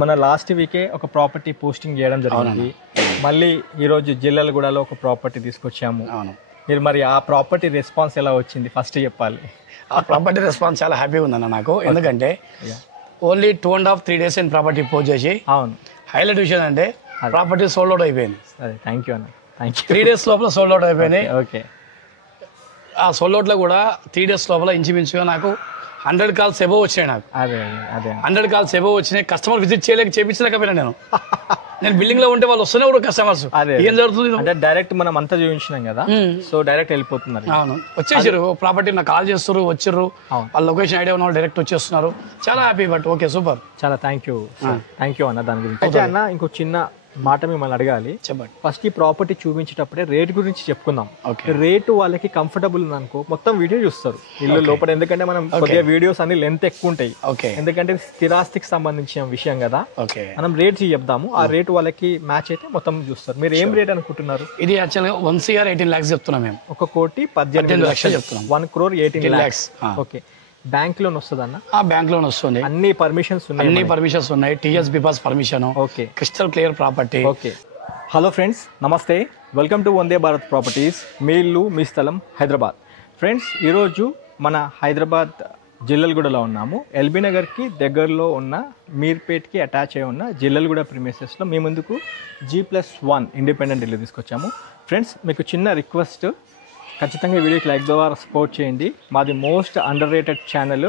మన లాస్ట్ వీకే ఒక property posting చేయడం జరిగింది. మళ్ళీ ఈరోజు జిల్లలగూడలో ఒక ప్రాపర్టీ తీసుకొచ్చాము. మీరు మరి ఆ ప్రాపర్టీ రెస్పాన్స్ ఎలా వచ్చింది ఫస్ట్ చెప్పాలి. ఆ ప్రాపర్టీ రెస్పాన్స్ చాలా హ్యాపీగా ఉందన్న నాకు. ఎందుకంటే ఓన్లీ 2.5-3 days అయిన ప్రాపర్టీ పోస్ట్ చేసి అవును హైలైట్ విషయం అంటే ప్రాపర్టీ సోల్డ్ అవుట్ అయిపోయింది. థ్యాంక్ యూ అన్న, థ్యాంక్ యూ. 3 days లోపల సోల్డ్ అవుట్ అయిపోయింది. ఓకే. ఆ సోల్డ్ అవుట్లో కూడా 3 days లోపల ఇంచుమించుగా నాకు 100 calls ఎబోవ్ వచ్చినాయి. నాకు అదే అదే 100 calls ఎబోవ్ వచ్చినాయి. కస్టమర్ విజిట్ చేయించలేకపోయినా నేను బిల్డింగ్ లో ఉంటే వాళ్ళు వస్తూనే కూడా కస్టమర్స్ ఏం జరుగుతుంది అంటే డైరెక్ట్ మనం అంతా చూపించినాం కదా, సో డైరెక్ట్ వెళ్ళిపోతున్నారు. అవును, వచ్చేసారు ప్రాపర్టీ నాకు కాల్ చేస్తారు, వచ్చారు, వాళ్ళ లొకేషన్ ఐడియా ఉన్న వాళ్ళు డైరెక్ట్ వచ్చేస్తున్నారు. చాలా హ్యాపీ. బట్ ఓకే, సూపర్, చాలా థ్యాంక్ యూ అన్న. దాని గురించి అయితే అన్న ఇంకో చిన్న మాట మిమ్మల్ని అడగాలి. చెప్పండి. ఫస్ట్ ఈ ప్రాపర్టీ చూపించేటప్పుడే రేట్ గురించి చెప్పుకుందాం. రేటు వాళ్ళకి కంఫర్టబుల్ అనుకో మొత్తం వీడియో చూస్తారు ఇల్లు లోపల, ఎందుకంటే మనం కొద్దిగా వీడియోస్ అన్ని లెంత్ ఎక్కువ ఉంటాయి, ఎందుకంటే స్థిరాస్తికి సంబంధించిన విషయం కదా. మనం రేట్ చెప్దాము, ఆ రేట్ వాళ్ళకి మ్యాచ్ అయితే మొత్తం చూస్తారు. మీరు ఏం రేట్ అనుకుంటున్నారు? ఇది యాక్చువల్గా 1 crore 18 lakhs చెప్తున్నాం మేము. 1,18,00,000 చెప్తున్నాం. 1,18 lakhs. ఓకే. బ్యాంక్ లోన్ వస్తుంది అన్న? బ్యాంక్ లోన్ వస్తుంది. అన్ని పర్మిషన్స్ ఉన్నాయి. TS bPASS permission. Okay. Crystal clear property. Okay. Hello friends, నమస్తే, welcome to Vande Bharat properties. మీ ఇల్లు మీ స్థలం హైదరాబాద్. ఫ్రెండ్స్, ఈరోజు మన హైదరాబాద్ జిల్లలగూడలో ఉన్నాము. ఎల్బీ నగర్కి దగ్గరలో ఉన్న మీర్పేట్కి అటాచ్ అయి ఉన్న జిల్లలగూడ ప్రిమిసెస్లో మీ ముందుకు G+1 ఇండిపెండెంట్ ఇల్లు తీసుకొచ్చాము. ఫ్రెండ్స్, మీకు చిన్న రిక్వెస్ట్, ఖచ్చితంగా వీడియోకి లైక్ ద్వారా సపోర్ట్ చేయండి. మాది most under rated channel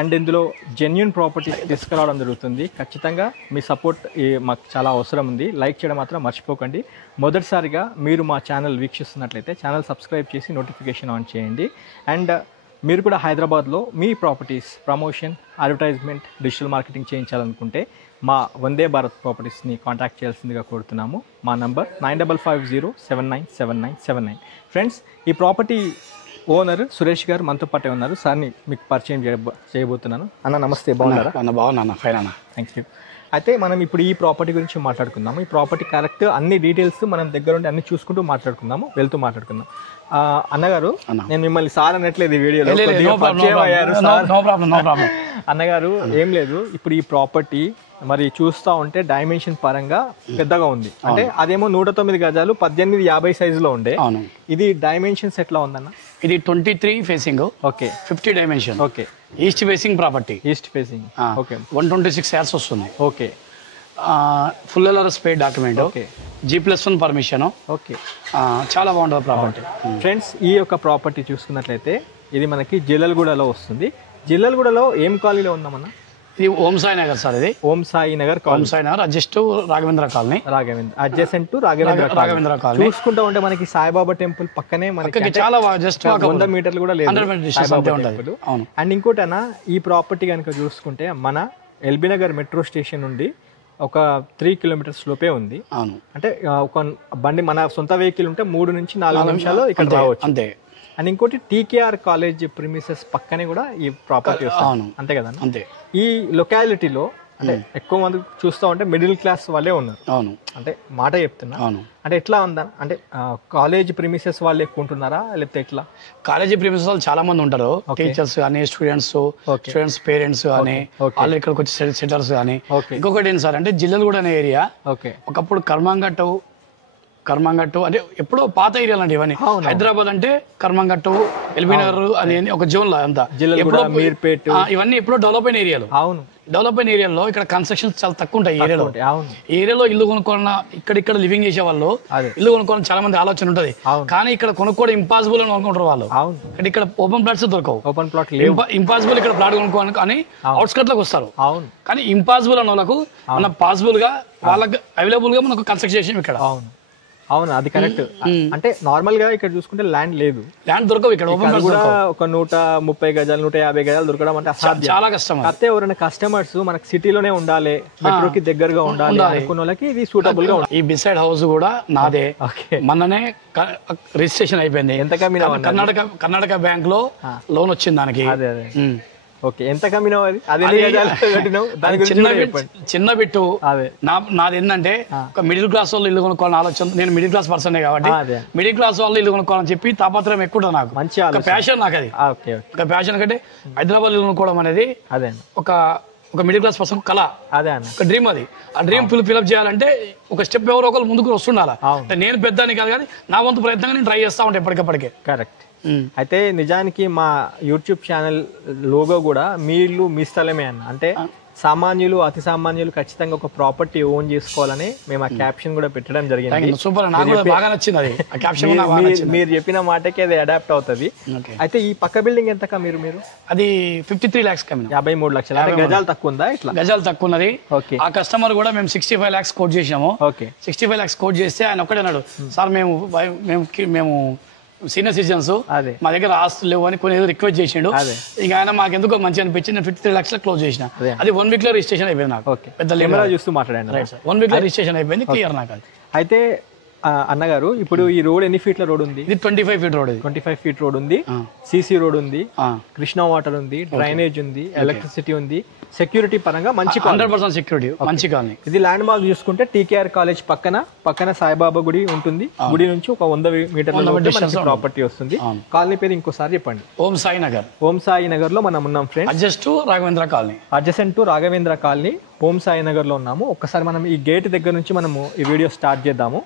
and ఇందులో జెన్యూన్ ప్రాపర్టీ తీసుకురావడం జరుగుతుంది. ఖచ్చితంగా మీ సపోర్ట్ మాకు చాలా అవసరం ఉంది. లైక్ చేయడం మాత్రం మర్చిపోకండి. మొదటిసారిగా మీరు మా ఛానల్ వీక్షిస్తున్నట్లయితే ఛానల్ సబ్స్క్రైబ్ చేసి నోటిఫికేషన్ ఆన్ చేయండి. అండ్ మీరు కూడా హైదరాబాద్లో మీ properties promotion, advertisement, digital marketing చేయించాలనుకుంటే మా వందే భారత్ ప్రాపర్టీస్ని కాంటాక్ట్ చేయాల్సిందిగా కోరుతున్నాము. మా నంబర్ 9550797979. ఫ్రెండ్స్, ఈ ప్రాపర్టీ ఓనర్ సురేష్ గారు మనతో పాటే ఉన్నారు. సార్ని మీకు పరిచయం చేయబోతున్నాను. అన్న నమస్తే, బాగున్నారా? అన్న బాగున్నా, ఫైన్ అన్న. Thank you. అయితే మనం ఇప్పుడు ఈ ప్రాపర్టీ గురించి మాట్లాడుకుందాము. ఈ ప్రాపర్టీ కరెక్ట్ అన్ని డీటెయిల్స్ మనం దగ్గర ఉండి అన్ని చూసుకుంటూ మాట్లాడుకుందాము, వెళ్తూ మాట్లాడుకుందాం. అన్నగారు, నేను మిమ్మల్ని సార్ అనట్లేదు ఈ వీడియోలో, అన్నగారు ఏం లేదు. ఇప్పుడు ఈ ప్రాపర్టీ మరి చూస్తూ ఉంటే డైమెన్షన్ పరంగా పెద్దగా ఉంది. అంటే అదేమో 109 గజాలు 1850 సైజులో ఉండే. ఇది డైమెన్షన్స్ ఎట్లా ఉందన్న? ఇది 23 facing. Okay. 50 dimension. Okay. East facing property. East facing. Okay. 126 years వస్తుంది. Okay. Full LRS pay document. Okay. G+1 permission. Okay. చాలా బాగుంటుంది ప్రాపర్టీ. ఫ్రెండ్స్, ఈ యొక్క ప్రాపర్టీ చూసుకున్నట్లయితే ఇది మనకి జిల్లలగూడలో వస్తుంది. జిల్లలగూడలో ఏం కాలనీలో ఉందామన్నా? ఇది ఓం సాయి నగర్ సార్. ఇది Om Sai Nagar. Om Sai Nagar adjust Raghavendra colony. Adjacent Raghavendra colony. చూసుకుంటా ఉంటే మనకి సాయిబాబా టెంపుల్ పక్కనే మనకి చాలా జస్ట్ 100 మీటర్లు కూడా లేదు సాయిబాబా టెంపుల్. అండ్ ఇంకోటనా, ఈ ప్రాపర్టీ కనుక చూసుకుంటే మన ఎల్బీ నగర్ మెట్రో స్టేషన్ నుండి ఒక 3 kilometers లోపే ఉంది. అంటే ఒక బండి మన సొంత వెహికల్ ఉంటే 3 నుంచి 4 నిమిషాలు ఇక్కడ రావచ్చు అంతే. అండ్ ఇంకోటి TKR కాలేజ్ ప్రిమిసెస్ పక్కనే కూడా ఈ ప్రాపర్టీ వస్తుంది, అంతే కదా? అంతే. ఈ లొకాలిటీలో అంటే ఎక్కువ మంది చూస్తూ ఉంటే మిడిల్ క్లాస్ వాళ్ళే ఉన్నారు. అవును, అంటే మాట చెప్తున్నా. అవును, అంటే ఎట్లా ఉందా? అంటే కాలేజ్ ప్రిమిసెస్ వాళ్ళు ఎక్కువ ఉంటున్నారా లేకపోతే ఎట్లా? కాలేజీ ప్రిమిసెస్ వాళ్ళు చాలా మంది ఉంటారు. టీచర్స్ కానీ, స్టూడెంట్స్ పేరెంట్స్ కానీ, వాళ్ళు ఇక్కడికి వచ్చి సెటిల్స్ కానీ. ఇంకొకటి ఏంటి సార్ అంటే జిల్లలగూడ అనే ఏరియా ఒకప్పుడు కర్మంగట్టు అంటే ఎప్పుడో పాత ఏరియాలు అండి ఇవన్నీ. హైదరాబాద్ అంటే కర్మంగట్టు, ఎల్బీ నగర్ అని ఒక జోన్ లా అంతా ఇవన్నీ ఎప్పుడో డెవలప్ అయిన ఏరియాలు. అవును, డెవలప్ అయిన ఏరియాలో ఇక్కడ కన్స్ట్రక్షన్ చాలా తక్కువ ఉంటాయి. ఏరియాలో ఇల్లు కొనుక్కోవాలన్నా ఇక్కడ లివింగ్ చేసే వాళ్ళు ఇల్లు కొనుక్కోవాలని చాలా మంది ఆలోచన ఉంటది. కానీ ఇక్కడ కొనుక్కోవడం ఇంపాసిబుల్ అని అనుకుంటారు వాళ్ళు. ఇక్కడ ఓపెన్ ప్లాట్స్ దొరకవు. ఓపెన్ ప్లాట్ ఇంపాసిబుల్ ఇక్కడ ప్లాట్ కొనుక్కోవాలి కానీ అవుట్స్కట్ లోకి వస్తారు. కానీ ఇంపాసిబుల్ అన్న వాళ్ళకు మనం పాసిబుల్ గా వాళ్ళకి అవైలబుల్ గా మనకు కన్స్ట్రక్ట్ చేసాం ఇక్కడ. అవును, అది కరెక్ట్. అంటే నార్మల్ గా ఇక్కడ చూసుకుంటే ల్యాండ్ లేదు, ల్యాండ్ దొరకవు ఇక్కడ. కూడా ఒక 130 గజాలు 150 గజాలు దొరకడం అంటే చాలా కష్టం. అయితే ఎవరైనా కస్టమర్స్ మనకి సిటీలోనే ఉండాలి, మెట్రోకి దగ్గరగా ఉండాలి అనుకున్న వాళ్ళకి ఇది సూటబుల్ గా ఉంది. ఈ బిసైడ్ హౌస్ కూడా నాదే. మొన్ననే రిజిస్ట్రేషన్ అయిపోయింది. ఎంత కర్ణాటక బ్యాంక్ లో లోన్ వచ్చింది దానికి. ఓకే, ఎంత కమ్మినావు? అది చిన్న బిట్టు. నాది ఏంటంటే ఒక మిడిల్ క్లాస్ వాళ్ళు ఇల్లు కొనుక్కోవాలని ఆలోచన. నేను మిడిల్ క్లాస్ పర్సన్ కాబట్టి మిడిల్ క్లాస్ వాళ్ళు ఇల్లు కొనుక్కోవాలని చెప్పి తాపత్రయం ఎక్కువ నాకు. మంచి ప్యాషన్ నాకు అది. ఒక ప్యాషన్ కంటే హైదరాబాద్ ఇల్లు కొనుక్కోవడం అనేది ఒక ఒక మిడిల్ క్లాస్ పర్సన్ కళ, అదే అన్న, ఒక డ్రీమ్. అది ఆ డ్రీమ్ ఫిల్అప్ చేయాలంటే ఒక స్టెప్ ఎవరో ఒకరు ముందుకు వస్తుండాలి. అంటే నేను పెద్దని కాదు కానీ నా వంతు ప్రయత్నంగా నేను ట్రై చేస్తా ఉంటాను ఎప్పటికప్పటికే. కరెక్ట్. అయితే నిజానికి మా యూట్యూబ్ ఛానల్ లోగో కూడా మీ ఇల్లు మీ స్థలమే అన్న. అంటే సామాన్యులు అతి సామాన్యులు ఖచ్చితంగా ఒక ప్రాపర్టీ ఓన్ చేసుకోవాలని మేము ఆ క్యాప్షన్ కూడా పెట్టడం జరిగింది. సూపర్, నాకు బాగా నచ్చింది అది. ఆ క్యాప్షన్ మీరు చెప్పిన మాటకి అది అడాప్ట్ అవుతుంది. అయితే ఈ పక్క బిల్డింగ్ ఎంత మీరు మీరు అది 53 lakhs 53 లక్షలు. గజాలు తక్కువ ఉందా? ఇట్లా గజాలు తక్కువ ఉన్నది. ఓకే. ఆ కస్టమర్ కూడా మేము 65 lakhs కోట్ చేసినాము. ఓకే. 65 lakhs కోట్ చేస్తే ఆయన ఒక్కడే అన్నాడు, సార్ మేము సీనియర్ సిటిజన్స్, మా దగ్గర ఆస్తులు లేవు అని కొన్ని రిక్వెస్ట్ చేసిండు. ఇంకా ఆయన మాకు ఎందుకో మంచి అనిపించి నేను 53 lakhs క్లోజ్ చేసిన. అది 1 week లో రిజిస్ట్రేషన్ అయిపోయింది నాకు. పెద్ద చూస్తూ మాట్లాడండి. 1 week లో రిజిస్ట్రేషన్ అయిపోయింది, క్లియర్ నాకు అది. అయితే అన్నగారు ఇప్పుడు ఈ రోడ్ ఎన్ని ఫీట్ల రోడ్ ఉంది? ఇది 25 feet రోడ్. 25 feet రోడ్ ఉంది, సిసి రోడ్ ఉంది, కృష్ణా వాటర్ ఉంది, డ్రైనేజ్ ఉంది, ఎలక్ట్రిసిటీ ఉంది. సెక్యూరిటీ పరంగా మంచి 100% సెక్యూరిటీ, మంచి కాలనీ. ఇది ల్యాండ్ మార్క్ చూసుకుంటే టీకేఆర్ కాలేజ్ పక్కన సాయిబాబా గుడి ఉంటుంది. గుడి నుంచి ఒక 100 మీటర్ల ప్రాపర్టీ వస్తుంది. కాలనీ పేరు ఇంకోసారి చెప్పండి. ఓం సాయి నగర్. ఓం సాయి నగర్ లో మనం ఉన్నాం friends. Adjust to Raghavendra colony. Adjacent to Raghavendra colony, Om Sai Nagar లో ఉన్నాము. ఒక్కసారి మనం ఈ గేట్ దగ్గర నుంచి మనము ఈ వీడియో స్టార్ట్ చేద్దాము.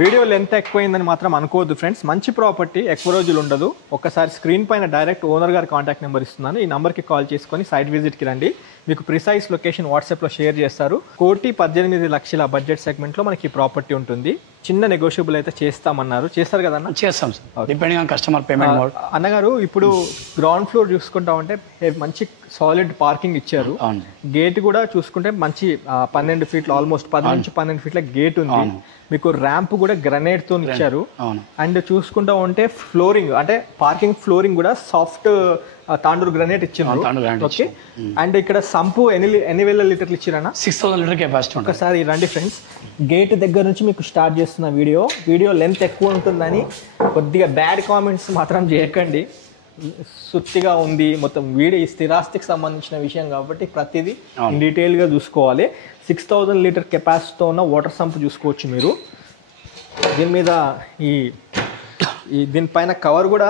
వీడియో లెంత్ ఎక్కువైందని మాత్రం అనుకోవద్దు ఫ్రెండ్స్. మంచి ప్రాపర్టీ, ఎక్కువ రోజులు ఉండదు. ఒకసారి స్క్రీన్ పైన డైరెక్ట్ ఓనర్ గారి కాంటాక్ట్ నెంబర్ ఇస్తున్నాను. ఈ నెంబర్కి కాల్ చేసుకొని సైట్ విజిట్కి రండి. మీకు ప్రిసైజ్ లొకేషన్ వాట్సాప్లో షేర్ చేస్తారు. 1,18,00,000 బడ్జెట్ సెగ్మెంట్లో మనకి ఈ ప్రాపర్టీ ఉంటుంది. చిన్న నెగోషియబుల్ అయితే చేస్తామన్నారు. చేస్తారు కదా అన్న? చేస్తాం sir, depending on customer payment mode. అన్నగారు ఇప్పుడు గ్రౌండ్ ఫ్లోర్ చూసుకుంటా ఉంటే మంచి సాలిడ్ పార్కింగ్ ఇచ్చారు. గేట్ కూడా చూసుకుంటే మంచి 12 feet, ఆల్మోస్ట్ 10 నుంచి 12 feet గేట్ ఉంది. మీకు ర్యాంప్ కూడా గ్రనైట్ తో ఇచ్చారు. అండ్ చూసుకుంటా ఉంటే ఫ్లోరింగ్, అంటే పార్కింగ్ ఫ్లోరింగ్ కూడా సాఫ్ట్ తాండూరు గ్రనైట్ ఇచ్చింది. ఓకే. అండ్ ఇక్కడ సంపు ఎన్ని వేల లీటర్లు ఇచ్చారన్న? 6,000 లీటర్ కెపాసిటీ. ఒకసారి రండి ఫ్రెండ్స్, గేట్ దగ్గర నుంచి మీకు స్టార్ట్ చేస్తున్న వీడియో లెంత్ ఎక్కువ ఉంటుందని కొద్దిగా బ్యాడ్ కామెంట్స్ మాత్రం చేయకండి. సుత్తిగా ఉంది మొత్తం. వీడియో స్థిరాస్తికి సంబంధించిన విషయం కాబట్టి ప్రతిదీ డీటెయిల్ గా చూసుకోవాలి. 6,000 లీటర్ కెపాసిటీతో ఉన్న వాటర్ సంప్ చూసుకోవచ్చు మీరు. దీని మీద దీనిపైన కవర్ కూడా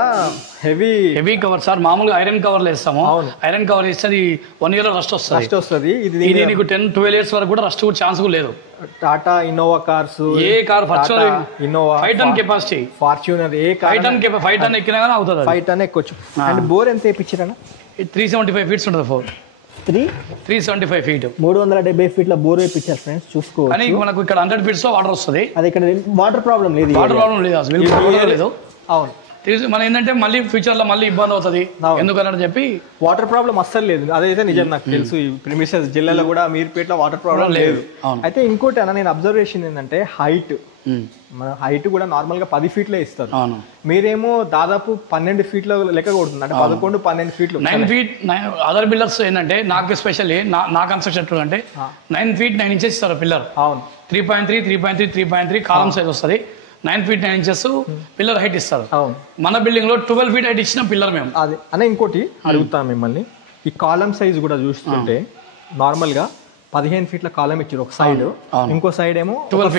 హెవీ కవర్ సార్. మామూలుగా ఐరన్ కవర్ వేస్తాము. ఐరన్ కవర్ వేస్తే అది 1 year రస్ట్ వస్తుంది. ఇది నీకు 10-12 years వరకు కూడా రస్ట్ ఛాన్స్ లేదు. టాటా ఇన్నోవా కార్స్, ఏ car Innova 5 ton capacity, Fortuner, ఏ కార్ 5 ton ఎక్కినా కానీ అవుతుంది. 5 ton ఎక్కొచ్చు. అండ్ బోర్ ఎంత వేయించారన్న? 375 feet ఉంటుంది. 375 feet, 370 feet బోర్ వేయించారు ఫ్రెండ్స్. చూసుకో. కానీ మనకు ఇక్కడ 100 feet లో వాటర్ వస్తుంది. అది ఇక్కడ వాటర్ ప్రాబ్లం లేదు. అవును. మనం ఏంటంటే మళ్ళీ ఫ్యూచర్ లో మళ్ళీ ఇబ్బంది అవుతుంది ఎందుకని చెప్పి వాటర్ ప్రాబ్లం అస్సలు లేదు. అదైతే నిజం, నాకు తెలుసు. ఈ ప్రిమిసెస్ జిల్లాలో కూడా మీర్పేటలో వాటర్ ప్రాబ్లం లేదు. అయితే ఇంకోటి అన్న, నేను అబ్జర్వేషన్ ఏంటంటే హైట్, మన హైట్ కూడా నార్మల్ గా 10 feet ఇస్తారు. మీరేమో దాదాపు 12 feet లెక్క కొడుతుంది. అంటే 11-12 feet. 9 feet. అదర్ బిల్డర్స్ ఏంటంటే నాకు స్పెషల్లీ నా కన్స్ట్రక్షన్ అంటే 9 feet 9 inches ఇస్తారు పిల్లర్. అవును. 3.3 కాలమ్ సైజ్ వస్తుంది. 9 feet 9 inches పిల్లర్ హైట్ ఇస్తారు. అవును. మన బిల్డింగ్ లో 12 feet హైట్ ఇచ్చిన పిల్లర్ మేము. అదే అన్న. ఇంకోటి అడుగుతాం మిమ్మల్ని, ఈ కాలమ్ సైజ్ కూడా చూస్తుంటే నార్మల్ గా 15 feet కాలం ఇచ్చారు ఒక సైడ్, ఇంకో సైడ్ ఏమో 12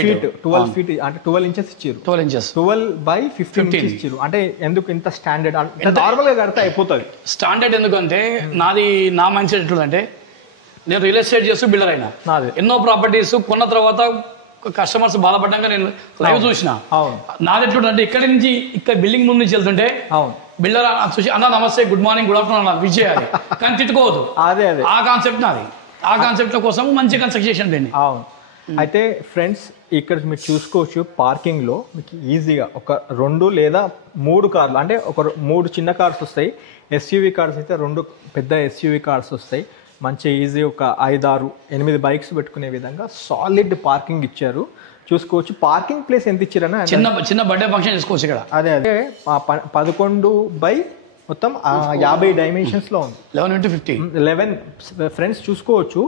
feet అంటే 12 inches ఇచ్చారు. 12/15 ఇచ్చారు. అంటే ఎందుకు ఇంత స్టాండర్డ్? నార్మల్ గా కడితే అయిపోతుంది. స్టాండర్డ్ ఎందుకంటే నా మైండ్ సెట్ ఎట్లుందంటే, నేను రియల్ ఎస్టేట్ చేస్తూ బిల్డర్ అయినా, ఎన్నో ప్రాపర్టీస్ కొన్న తర్వాత కస్టమర్స్ బాధపడ్డాక నేను లైవ్ చూసిన. నాది ఎట్లుంటే ఇక్కడి నుంచి ఇక్కడ బిల్డింగ్ ముందు నుంచి వెళ్తుంటే బిల్డర్ చూసి అన్న నమస్తే, గుడ్ మార్నింగ్, గుడ్ ఆఫ్టర్నూన్ అన్న విష్ చేయాలి, కానీ తిట్టుకోవద్దు. అదే ఆ కాన్సెప్ట్ నాది. ఆ కాన్సెప్ట్ కోసం మంచి కన్స్ట్రక్షన్ చేయండి. అవును. అయితే ఫ్రెండ్స్ ఇక్కడ మీరు చూసుకోవచ్చు, పార్కింగ్ లో మీకు ఈజీగా ఒక 2 లేదా 3 కార్లు, అంటే ఒక 3 చిన్న కార్స్ వస్తాయి. ఎస్యూవీ కార్స్ అయితే 2 పెద్ద ఎస్యూవీ కార్స్ వస్తాయి. మంచి ఈజీ ఒక 5-6-8 బైక్స్ పెట్టుకునే విధంగా సాలిడ్ పార్కింగ్ ఇచ్చారు. చూసుకోవచ్చు. పార్కింగ్ ప్లేస్ ఎంత ఇచ్చారన్నా? చిన్న బర్త్డే ఫంక్షన్ చేసుకోవచ్చు ఇక్కడ. అదే 11 by మొత్తం 50 dimensions లో ఉంది. 11 ఫ్రెండ్స్ చూసుకోవచ్చు.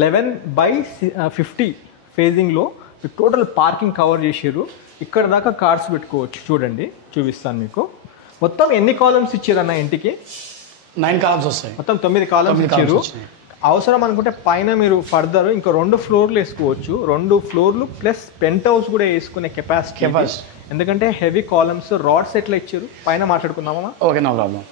11/50 ఫేజింగ్ లో టోటల్ పార్కింగ్ కవర్ చేసారు. ఇక్కడ దాకా కార్స్ పెట్టుకోవచ్చు. చూడండి, చూపిస్తాను మీకు. మొత్తం ఎన్ని కాలమ్స్ ఇచ్చారన్న ఇంటికి? 9 columns వస్తాయి. మొత్తం 9 columns ఇచ్చారు. అవసరం అనుకుంటే పైన మీరు ఫర్దర్ ఇంకో 2 floorలు వేసుకోవచ్చు. 2 floorలు ప్లస్ పెంట్ హౌస్ కూడా వేసుకునే కెపాసిటీ. ఎందుకంటే హెవీ కాలమ్స్ రాడ్స్ ఎట్లా ఇచ్చారు పైన మాట్లాడుకుందామా? Okay, no problem.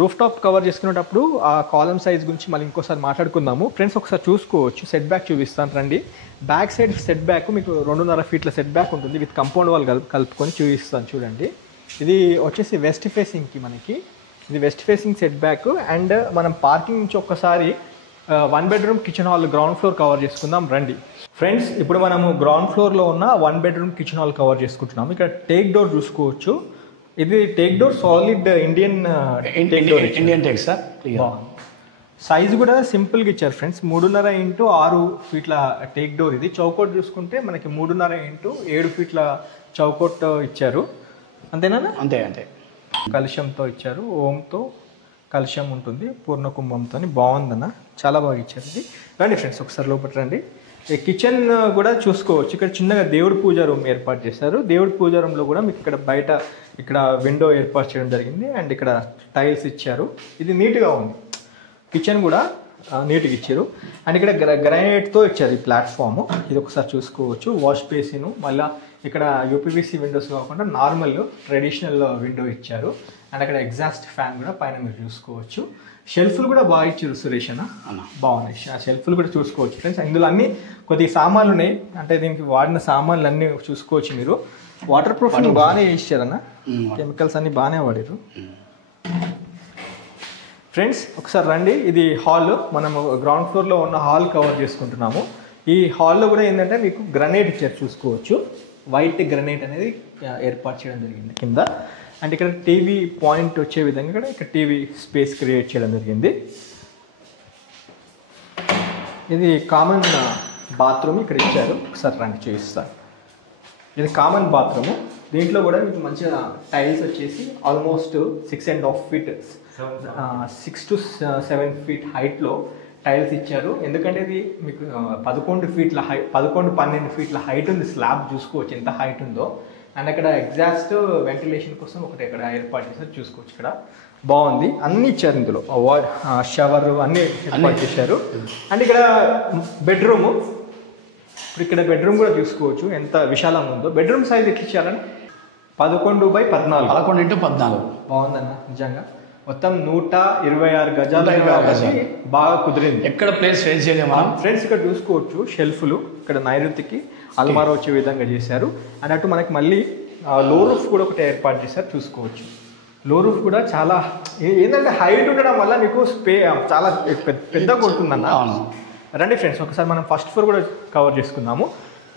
Roof top cover చేసుకునేటప్పుడు ఆ కాలమ్ సైజ్ గురించి మళ్ళీ ఇంకోసారి మాట్లాడుకుందాము. ఫ్రెండ్స్ ఒకసారి చూసుకోవచ్చు, సెట్ బ్యాక్ చూపిస్తాను రండి. బ్యాక్ సైడ్ సెట్ బ్యాక్ మీకు 2.5 ఫీట్ల సెట్ బ్యాక్ ఉంటుంది, విత్ కంపౌండ్ వాల్ కలుపుకొని చూపిస్తాను చూడండి. ఇది వచ్చేసి వెస్ట్ ఫేసింగ్కి మనకి, ఇది west facing set back. And మనం పార్కింగ్ నుంచి ఒక్కసారి 1 bedroom kitchen hall ground floor cover చేసుకుందాం రండి. ఫ్రెండ్స్ ఇప్పుడు మనము గ్రౌండ్ ఫ్లోర్లో ఉన్న 1 బెడ్రూమ్ కిచెన్ హాల్ కవర్ చేసుకుంటున్నాము. ఇక్కడ టేక్ డోర్ చూసుకోవచ్చు, ఇది take door solid Indian teak sir. Size కూడా సింపుల్గా ఇచ్చారు ఫ్రెండ్స్, 3.5 x 6 ఫీట్ల టేక్ డోర్. ఇది చౌకోట్ చూసుకుంటే మనకి 3.5 x 7 ఫీట్ల చౌకోట్ ఇచ్చారు. అంతేనా? అంతే అంతే. కలుషంతో ఇచ్చారు, ఓంతో కలుషం ఉంటుంది, పూర్ణ కుంభంతో. బాగుందన్న, చాలా బాగా ఇచ్చారు. ఇది రండి ఫ్రెండ్స్ ఒకసారి లోపల రండి. కిచెన్ కూడా చూసుకోవచ్చు, ఇక్కడ చిన్నగా దేవుడి పూజా రూమ్ ఏర్పాటు చేశారు. దేవుడి పూజా రూమ్లో కూడా మీకు ఇక్కడ బయట ఇక్కడ విండో ఏర్పాటు చేయడం జరిగింది. అండ్ ఇక్కడ టైల్స్ ఇచ్చారు, ఇది నీట్గా ఉంది. కిచెన్ కూడా నీట్గా ఇచ్చారు. అండ్ ఇక్కడ గ్రానైట్తో ఇచ్చారు ఈ ప్లాట్ఫామ్, ఇది ఒకసారి చూసుకోవచ్చు. వాష్ బేసిన్, మళ్ళీ ఇక్కడ యూపీవీసీ విండోస్ కాకుండా నార్మల్ ట్రెడిషనల్ విండో ఇచ్చారు. అండ్ అక్కడ ఎగ్జాస్ట్ ఫ్యాన్ కూడా పైన మీరు చూసుకోవచ్చు. షెల్ఫ్లు కూడా బాగా ఇచ్చారు సురేష్ అన్న, బాగున్నాయి. ఆ షెల్ఫ్లు కూడా చూసుకోవచ్చు ఫ్రెండ్స్. ఇందులో అన్ని కొద్ది సామాన్లు ఉన్నాయి, అంటే దీనికి వాడిన సామాన్లు అన్నీ చూసుకోవచ్చు మీరు. వాటర్ ప్రూఫ్ బాగానే ఇచ్చారన్న, కెమికల్స్ అన్ని బాగానే వాడారు. ఫ్రెండ్స్ ఒకసారి రండి, ఇది హాల్. మనము గ్రౌండ్ ఫ్లోర్లో ఉన్న హాల్ కవర్ చేసుకుంటున్నాము. ఈ హాల్లో కూడా ఏంటంటే మీకు గ్రనైట్ ఇచ్చారు చూసుకోవచ్చు, వైట్ గ్రనైట్ అనేది ఏర్పాటు చేయడం జరిగింది కింద. అండ్ ఇక్కడ టీవీ పాయింట్ వచ్చే విధంగా కూడా ఇక్కడ టీవీ స్పేస్ క్రియేట్ చేయడం జరిగింది. ఇది కామన్ బాత్రూమ్ ఇక్కడ ఇచ్చారు, ఒకసారి రండి చూపిస్తాను. ఇది కామన్ బాత్రూము, దీంట్లో కూడా మీకు మంచిగా టైల్స్ వచ్చేసి ఆల్మోస్ట్ 6.5 feet 6 to 7 feet హైట్లో టైల్స్ ఇచ్చారు. ఎందుకంటే ఇది మీకు 11 ఫీట్ల 12 ఫీట్ల హైట్ ఉంది. స్లాబ్ చూసుకోవచ్చు ఎంత హైట్ ఉందో. అండ్ అక్కడ ఎగ్జాస్ట్ వెంటిలేషన్ కోసం ఒకటి ఇక్కడ ఏర్పాటు చేశారు చూసుకోవచ్చు. ఇక్కడ బాగుంది, అన్నీ ఇచ్చారు ఇందులో, షవర్ అన్నీ ఏర్పాటు చేశారు. అండ్ ఇక్కడ బెడ్రూము, ఇప్పుడు ఇక్కడ బెడ్రూమ్ కూడా చూసుకోవచ్చు ఎంత విశాలంగా ఉందో. బెడ్రూమ్ సైజ్ ఎట్లా ఇచ్చారని 11x14. 11x14 బాగుందన్న, నిజంగా మొత్తం 126 గజాలు బాగా కుదిరింది. ఎక్కడ ప్లేస్ వేస్ట్ చేయలేము మనం. ఫ్రెండ్స్ ఇక్కడ చూసుకోవచ్చు షెల్ఫ్లు, ఇక్కడ నైరుతికి అల్మారా వచ్చే విధంగా చేశారు. అండ్ అటు మనకి మళ్ళీ లో రూఫ్ కూడా ఒకటి ఏర్పాటు చేశారు చూసుకోవచ్చు. లో రూఫ్ కూడా చాలా ఏంటంటే హైట్ ఉండడం వల్ల మీకు చాలా పెద్దగా ఉంటుందన్న. రండి ఫ్రెండ్స్ ఒకసారి మనం ఫస్ట్ ఫ్లోర్ కూడా కవర్ చేసుకుందాము.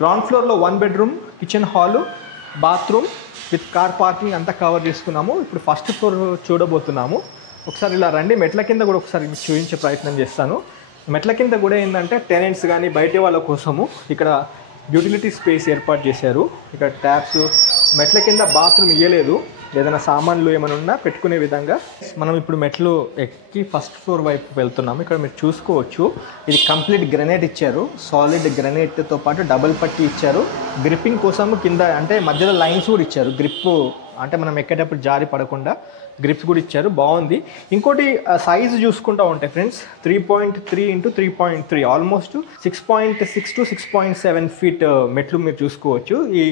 గ్రౌండ్ ఫ్లోర్లో 1 bedroom kitchen hall, bathroom with car parking అంతా కవర్ చేసుకున్నాము. ఇప్పుడు ఫస్ట్ ఫ్లోర్ చూడబోతున్నాము. ఒకసారి ఇలా రండి, మెట్ల కింద కూడా ఒకసారి చూపించే ప్రయత్నం చేస్తాను. మెట్ల కింద కూడా ఏంటంటే టెనెంట్స్ కానీ బయట వాళ్ళ కోసము ఇక్కడ యూటిలిటీ స్పేస్ ఏర్పాటు చేశారు. ఇక్కడ ట్యాప్స్, మెట్ల కింద బాత్రూమ్ ఇవ్వలేదు, ఏదైనా సామాన్లు ఏమైనా ఉన్నా పెట్టుకునే విధంగా. మనం ఇప్పుడు మెట్లు ఎక్కి ఫస్ట్ ఫ్లోర్ వైపు వెళ్తున్నాము. ఇక్కడ మీరు చూసుకోవచ్చు, ఇది కంప్లీట్ గ్రనైట్ ఇచ్చారు, సాలిడ్ గ్రనైట్తో పాటు డబుల్ పట్టి ఇచ్చారు. గ్రిప్పింగ్ కోసం కింద అంటే మధ్యలో లైన్స్ కూడా ఇచ్చారు, గ్రిప్ అంటే మనం ఎక్కేటప్పుడు జారి పడకుండా గ్రిప్స్ కూడా ఇచ్చారు, బాగుంది. ఇంకోటి సైజు చూసుకుంటూ ఉంటాయి friends, 3.3 x 3.3 almost 6.6 to 6.7 feet మెట్లు మీరు చూసుకోవచ్చు. ఈ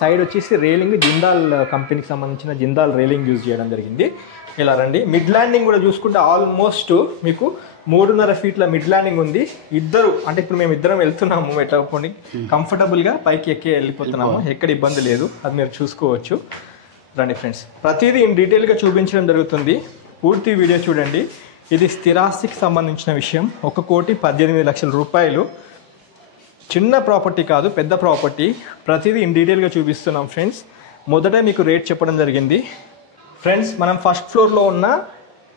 సైడ్ వచ్చేసి రేలింగ్ జిందాల్ కంపెనీకి సంబంధించిన జిందాల్ రేలింగ్ యూజ్ చేయడం జరిగింది. ఇలా రండి, మిడ్ ల్యాండింగ్ కూడా చూసుకుంటే ఆల్మోస్ట్ మీకు 3.5 feet మిడ్ ల్యాండింగ్ ఉంది. ఇద్దరు అంటే ఇప్పుడు మేము ఇద్దరం వెళ్తున్నాము, ఎట్లా కొన్ని కంఫర్టబుల్గా పైకి ఎక్కి వెళ్ళిపోతున్నాము, ఎక్కడ ఇబ్బంది లేదు, అది మీరు చూసుకోవచ్చు. రండి ఫ్రెండ్స్, ప్రతిదీ ఇన్ డీటెయిల్గా చూపించడం జరుగుతుంది, పూర్తి వీడియో చూడండి. ఇది స్థిరాస్తికి సంబంధించిన విషయం. 1,18,00,000 రూపాయలు. చిన్న ప్రాపర్టీ కాదు, పెద్ద ప్రాపర్టీ. ప్రతిదీ ఇన్ డీటెయిల్గా చూపిస్తున్నాం ఫ్రెండ్స్. మొదట మీకు రేట్ చెప్పడం జరిగింది. ఫ్రెండ్స్ మనం ఫస్ట్ ఫ్లోర్లో ఉన్న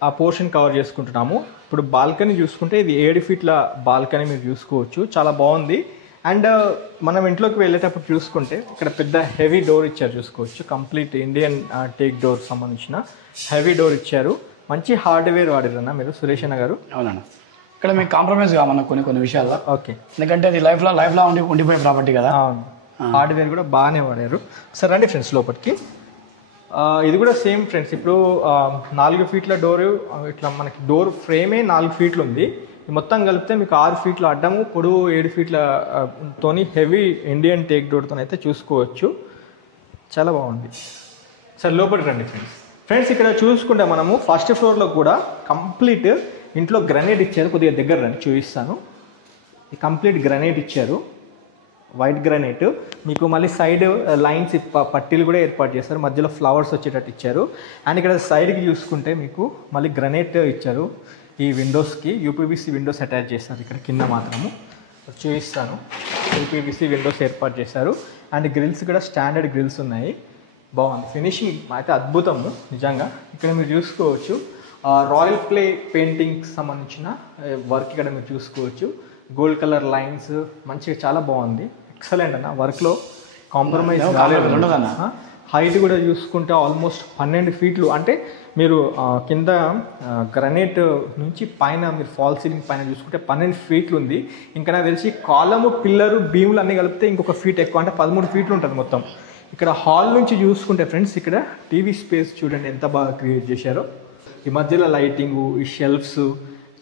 ఆ పోర్షన్ కవర్ చేసుకుంటున్నాము. ఇప్పుడు బాల్కనీ చూసుకుంటే ఇది 7 feet బాల్కనీ మీరు చూసుకోవచ్చు, చాలా బాగుంది. అండ్ మనం ఇంట్లోకి వెళ్ళేటప్పుడు చూసుకుంటే ఇక్కడ పెద్ద హెవీ డోర్ ఇచ్చారు చూసుకోవచ్చు, కంప్లీట్ ఇండియన్ టేక్ డోర్ సంబంధించిన హెవీ డోర్ ఇచ్చారు. మంచి హార్డ్వేర్ వాడారన్న మీరు సురేష్ అన్న గారు. అవునన్నా, ఇక్కడ మీకు కాంప్రమైజ్ కావాలన్నా కొన్ని విషయాల్లో. ఓకే, ఎందుకంటే అది లైఫ్లో ఉండిపోయే ప్రాపర్టీ కదా. అవును, హార్డ్వేర్ కూడా బాగానే వాడారు. సరే రండి ఫ్రెండ్స్ లోపలికి. ఇది కూడా సేమ్ ఫ్రెండ్స్, ఇప్పుడు 4 feet డోరు, ఇట్లా మనకి డోర్ ఫ్రేమే 4 feet ఉంది. మొత్తం కలిపితే మీకు 6 feet అడ్డము, పొడవు 7 feet తోని హెవీ ఇండియన్ టేక్ డోర్తో అయితే చూసుకోవచ్చు, చాలా బాగుంది. సరే లోపలికి రండి ఫ్రెండ్స్. ఫ్రెండ్స్ ఇక్కడ చూసుకుంటే మనము ఫస్ట్ ఫ్లోర్లో కూడా కంప్లీట్ ఇంట్లో గ్రనైట్ ఇచ్చారు. కొద్దిగా దగ్గర రండి చూపిస్తాను. ఈ కంప్లీట్ గ్రనైట్ ఇచ్చారు, వైట్ గ్రనైట్. మీకు మళ్ళీ సైడ్ లైన్స్ పట్టీలు కూడా ఏర్పాటు చేస్తారు, మధ్యలో ఫ్లవర్స్ వచ్చేటట్టు ఇచ్చారు. అండ్ ఇక్కడ సైడ్కి చూసుకుంటే మీకు మళ్ళీ గ్రనైట్ ఇచ్చారు. ఈ విండోస్కి యూపీవీసీ విండోస్ అటాచ్ చేస్తారు. ఇక్కడ కింద మాత్రము చూపిస్తాను, యూపీవీసీ విండోస్ ఏర్పాటు చేశారు. అండ్ గ్రిల్స్ కూడా స్టాండర్డ్ గ్రిల్స్ ఉన్నాయి. బాగుంది, ఫినిషింగ్ అయితే అద్భుతము నిజంగా. ఇక్కడ మీరు చూసుకోవచ్చు రాయల్ ప్లే పెయింటింగ్కి సంబంధించిన వర్క్ ఇక్కడ మీరు చూసుకోవచ్చు. గోల్డ్ కలర్ లైన్స్ మంచిగా చాలా బాగుంది, ఎక్సలెంట్ అన్న. వర్క్లో కాంప్రమైజ్ కాలేదు. హైట్ కూడా చూసుకుంటే ఆల్మోస్ట్ 12 ఫీట్లు. అంటే మీరు కింద గ్రనైట్ నుంచి పైన మీరు ఫాల్ సీలింగ్ పైన చూసుకుంటే 12 ఫీట్లు ఉంది. ఇంకా నాకు తెలిసి కాలము, పిల్లరు, బీములు అన్నీ కలిపితే ఇంకొక ఫీట్ ఎక్కువ, అంటే 13 ఫీట్లు ఉంటుంది మొత్తం. ఇక్కడ హాల్ నుంచి చూసుకుంటే ఫ్రెండ్స్ ఇక్కడ టీవీ స్పేస్ చూడండి ఎంత బాగా క్రియేట్ చేశారో. ఈ మధ్యలో లైటింగు, ఈ షెల్ఫ్స్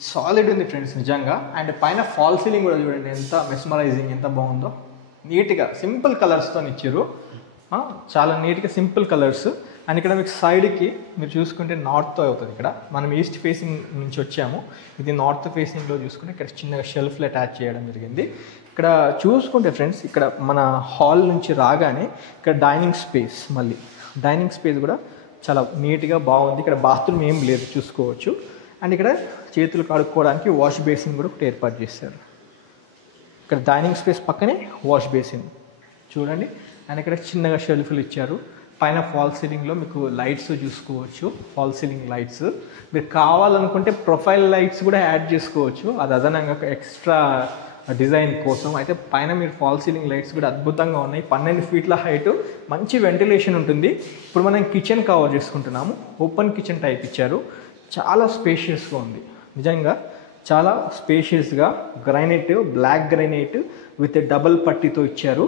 సాలిడ్ ఉంది ఫ్రెండ్స్ నిజంగా. అండ్ పైన ఫాల్ సీలింగ్ కూడా చూడండి ఎంత మెస్మరైజింగ్, ఎంత బాగుందో. నీట్గా సింపుల్ కలర్స్తో ఇచ్చారు, చాలా నీట్గా సింపుల్ కలర్స్. అండ్ ఇక్కడ మీకు సైడ్కి మీరు చూసుకుంటే నార్త్తో అవుతుంది. ఇక్కడ మనం ఈస్ట్ ఫేసింగ్ నుంచి వచ్చాము, ఇది నార్త్ ఫేసింగ్లో చూసుకుంటే ఇక్కడ చిన్నగా షెల్ఫ్లు అటాచ్ చేయడం జరిగింది. ఇక్కడ చూసుకుంటే ఫ్రెండ్స్ ఇక్కడ మన హాల్ నుంచి రాగానే ఇక్కడ డైనింగ్ స్పేస్, మళ్ళీ డైనింగ్ స్పేస్ కూడా చాలా నీట్గా బాగుంది. ఇక్కడ బాత్రూమ్ ఏం లేదు చూసుకోవచ్చు. అండ్ ఇక్కడ చేతులు కడుక్కోవడానికి వాష్ బేసిన్ కూడా ఒకటి ఏర్పాటు చేశారు. ఇక్కడ డైనింగ్ స్పేస్ పక్కనే వాష్ బేసిన్ చూడండి. అండ్ ఇక్కడ చిన్నగా షెల్ఫ్లు ఇచ్చారు. పైన ఫాల్ సీలింగ్లో మీకు లైట్స్ చూసుకోవచ్చు, ఫాల్ సీలింగ్ లైట్స్. మీరు కావాలనుకుంటే ప్రొఫైల్ లైట్స్ కూడా యాడ్ చేసుకోవచ్చు, అది అదనంగా ఎక్స్ట్రా డిజైన్ కోసం. అయితే పైన మీరు ఫాల్ సీలింగ్ లైట్స్ కూడా అద్భుతంగా ఉన్నాయి. 12 ఫీట్ల హైట్, మంచి వెంటిలేషన్ ఉంటుంది. ఇప్పుడు మనం కిచెన్ కవర్ చేసుకుంటున్నాము, ఓపెన్ కిచెన్ టైప్ ఇచ్చారు. చాలా స్పేషియస్గా ఉంది నిజంగా, చాలా స్పేషియస్గా. Granite, black granite with double పట్టీతో ఇచ్చారు.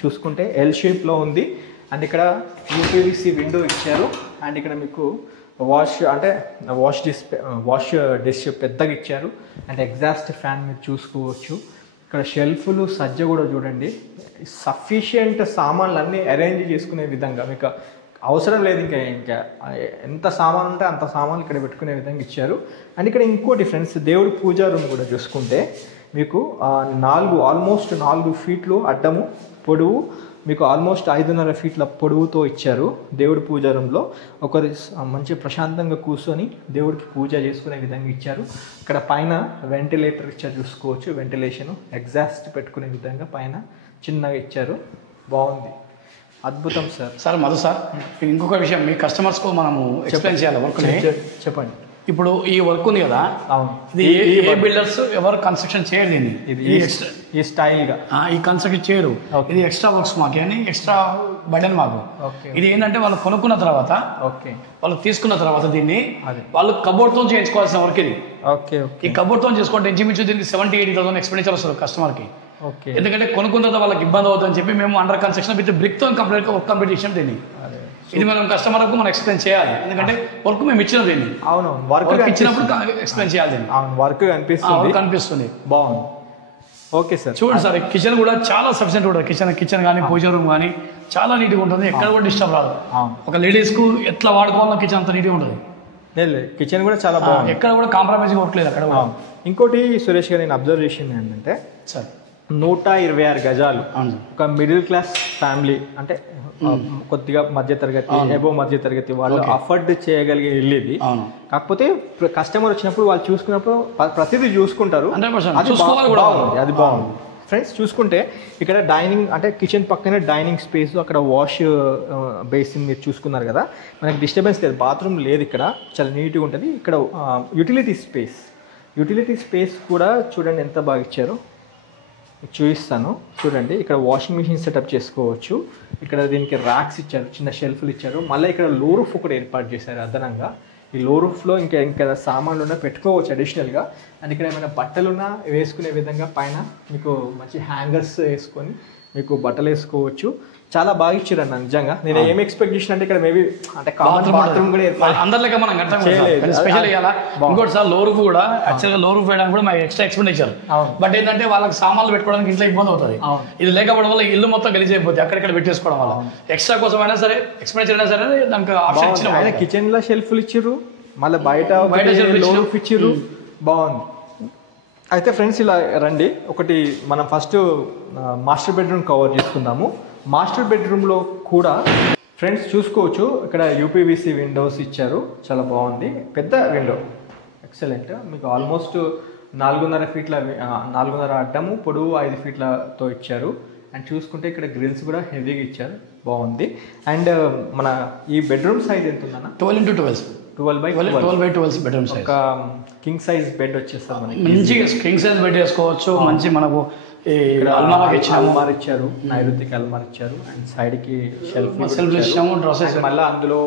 చూసుకుంటే ఎల్ షేప్లో ఉంది. అండ్ ఇక్కడ యూపీవీసీ విండో ఇచ్చారు. అండ్ ఇక్కడ మీకు వాష్ డిష్ పెద్దగా ఇచ్చారు. అండ్ ఎగ్జాస్ట్ ఫ్యాన్ మీరు చూసుకోవచ్చు. ఇక్కడ షెల్ఫ్లు, సజ్జ కూడా చూడండి. సఫిషియంట్ సామాన్లు అన్నీ అరేంజ్ చేసుకునే విధంగా, మీకు అవసరం లేదు ఇంకా ఎంత సామాన్ ఉంటే అంత సామాన్లు ఇక్కడ పెట్టుకునే విధంగా ఇచ్చారు. అండ్ ఇక్కడ ఇంకోటి ఫ్రెండ్స్, దేవుడి పూజా రూమ్ కూడా చూసుకుంటే మీకు ఆల్మోస్ట్ 4 ఫీట్లు అడ్డము, పొడవు మీకు ఆల్మోస్ట్ 5.5 ఫీట్ల పొడవుతో ఇచ్చారు. దేవుడి పూజా రూమ్లో ఒకరి మంచి ప్రశాంతంగా కూర్చొని దేవుడికి పూజ చేసుకునే విధంగా ఇచ్చారు. ఇక్కడ పైన వెంటిలేటర్ ఇచ్చారు చూసుకోవచ్చు, వెంటిలేషన్ ఎగ్జాస్ట్ పెట్టుకునే విధంగా పైన చిన్నగా ఇచ్చారు. బాగుంది, అద్భుతం సార్. మధు సార్, ఇంకొక విషయం మీ కస్టమర్స్కు మనము ఎక్స్ప్లెయిన్ చేయాలి వర్క్. చెప్పండి. ఇప్పుడు ఈ వర్క్ ఉంది కదా, అవును, ఇది ఏ బిల్డర్స్ ఎవరు కన్స్ట్రక్షన్ చేయరు దీన్ని, ఈ స్టైల్గా ఈ కన్స్ట్రక్షన్ చేయరు. ఇది ఎక్స్ట్రా వర్క్స్ మాకు అని ఎక్స్ట్రా బర్డెన్ మాకు. ఇది ఏంటంటే వాళ్ళు కొనుక్కున్న తర్వాత, వాళ్ళు తీసుకున్న తర్వాత దీన్ని వాళ్ళు కబోర్డ్తో చేయించుకోవాల్సిన వర్క్ ఇది. ఈ కబోర్డ్తో చేసుకుంటే ఇంచుమించు దీనికి 70-80,000 ఎక్స్పెండిచర్ వస్తుంది కస్టమర్కి. ఎందుకంటే కొనుక్కున్న తర్వాత వాళ్ళకి ఇబ్బంది అవుతుందని చెప్పి మేము అండర్ కన్స్ట్రక్షన్ విత్ బ్రిక్తో కంప్లీట్ చేసాం దీన్ని. ఇది మనం కస్టమర్కు మనం ఎక్స్ప్లెయిన్ చేయాలి, ఎందుకంటే వర్క్ మేము ఇచ్చిన దీన్ని. అవును, వర్క్ ఇచ్చినప్పుడు ఎక్స్ప్లెయిన్ చేయాలి దీన్ని. అవును, వర్క్ కనిపిస్తుంది. బాగుంది. ఓకే సార్, చూడండి సార్, కిచెన్ కూడా చాలా సఫిషియెంట్ ఉంటుంది. కిచెన్ కానీ పూజ రూమ్ కానీ చాలా నీట్గా ఉంటుంది, ఎక్కడ కూడా డిస్టర్బ్ రాదు. ఒక లేడీస్కు ఎట్లా వాడుకోవాలో కిచెన్ అంత నీట్గా ఉంటుంది. కిచెన్ కూడా చాలా బాగుంది, ఎక్కడ కూడా కాంప్రమైజ్ వర్క్లేదు అక్కడ. ఇంకోటి సురేష్ గారు, నేను అబ్జర్వ్ చేసింది ఏంటంటే సార్, 126 గజాలు ఒక మిడిల్ క్లాస్ ఫ్యామిలీ, అంటే కొద్దిగా మధ్యతరగతి, ఎబో మధ్యతరగతి వాళ్ళు అఫోర్డ్ చేయగలిగే ఇల్లు ఇది. కాకపోతే కస్టమర్ వచ్చినప్పుడు వాళ్ళు చూసుకున్నప్పుడు ప్రతిదీ చూసుకుంటారు, అది బాగుంది. ఫ్రెండ్స్ చూసుకుంటే ఇక్కడ డైనింగ్, అంటే కిచెన్ పక్కనే డైనింగ్ స్పేస్, అక్కడ వాష్ బేసిన్ మీరు చూసుకున్నారు కదా, మనకి డిస్టర్బెన్స్ లేదు, బాత్రూమ్ లేదు, ఇక్కడ చాలా నీట్గా ఉంటుంది. ఇక్కడ యూటిలిటీ స్పేస్ కూడా చూడండి ఎంత బాగా ఇచ్చారు, చూపిస్తాను చూడండి. ఇక్కడ వాషింగ్ మిషన్ సెటప్ చేసుకోవచ్చు. ఇక్కడ దీనికి ర్యాక్స్ ఇచ్చారు, చిన్న షెల్ఫ్లు ఇచ్చారు. మళ్ళీ ఇక్కడ లో రూఫ్ కూడా ఏర్పాటు చేశారు అదనంగా. ఈ లో రూఫ్లో ఇంకా సామాన్లు ఉన్నా పెట్టుకోవచ్చు అడిషనల్గా. అండ్ ఇక్కడ ఏమైనా బట్టలున్నా వేసుకునే విధంగా పైన మీకు మంచి హ్యాంగర్స్ వేసుకొని మీకు బట్టలు వేసుకోవచ్చు. చాలా బాగా ఇచ్చారు అన్న నిజంగా. నేను ఏం ఎక్స్పెక్ట్ చేసిన అంటే ఇక్కడ మేబీ అంటే కామన్ బాత్రూమ్ కూడా అందరిలో మనం స్పెషల్ ఇవ్వాలా. ఇంకోటి సార్ లో రూఫ్ కూడా యాక్చువల్గా లో రూఫ్ వేయడానికి కూడా మాకు ఎక్స్ట్రా ఎక్స్పెండిచర్. బట్ ఏంటంటే వాళ్ళకి సామాన్లు పెట్టుకోవడానికి ఇంట్లో ఇబ్బంది అవుతుంది. ఇది లేకపోవడం వల్ల ఇల్లు మొత్తం గలీజ్ అయిపోతుంది అక్కడిక్కడ పెట్టేసుకోవడం వల్ల. ఎక్స్ట్రా కోసం అయినా సరే ఎక్స్పెండిచర్ అయినా సరే దానికి ఆప్షన్ ఇచ్చిన. కిచెన్ లో షెల్ఫ్లు ఇచ్చిర్రు, మళ్ళీ బయట లో రూఫ్ ఇచ్చిర్రు, బాగుంది. అయితే ఫ్రెండ్స్ ఇలా రండి, ఒకటి మనం ఫస్ట్ మాస్టర్ బెడ్రూమ్ కవర్ చేసుకుందాము. మాస్టర్ బెడ్రూమ్లో కూడా ఫ్రెండ్స్ చూసుకోవచ్చు, ఇక్కడ యూపీవీసీ విండోస్ ఇచ్చారు, చాలా బాగుంది. పెద్ద విండో ఎక్సలెంట్. మీకు ఆల్మోస్ట్ 4.5 ఫీట్ల 4.5 అడ్డము, పొడవు 5 ఫీట్లతో ఇచ్చారు. అండ్ చూసుకుంటే ఇక్కడ గ్రిల్స్ కూడా హెవీగా ఇచ్చారు, బాగుంది. అండ్ మన ఈ బెడ్రూమ్ సైజ్ ఎంత ఉందన్న? 12x12 bedroom size. ఒక కింగ్ సైజ్ బెడ్ వచ్చేస్తాం మనకి. మంచి కింగ్ సైజ్ బెడ్ వేసుకోవచ్చు. మంచి మనకు అల్మార్ ఇచ్చారు, నైరుతికి అల్మార్ ఇచ్చారు. అండ్ సైడ్ కి షెల్ఫ్ ఇచ్చాము, డ్రెస్సెస్. మళ్ళీ అందులో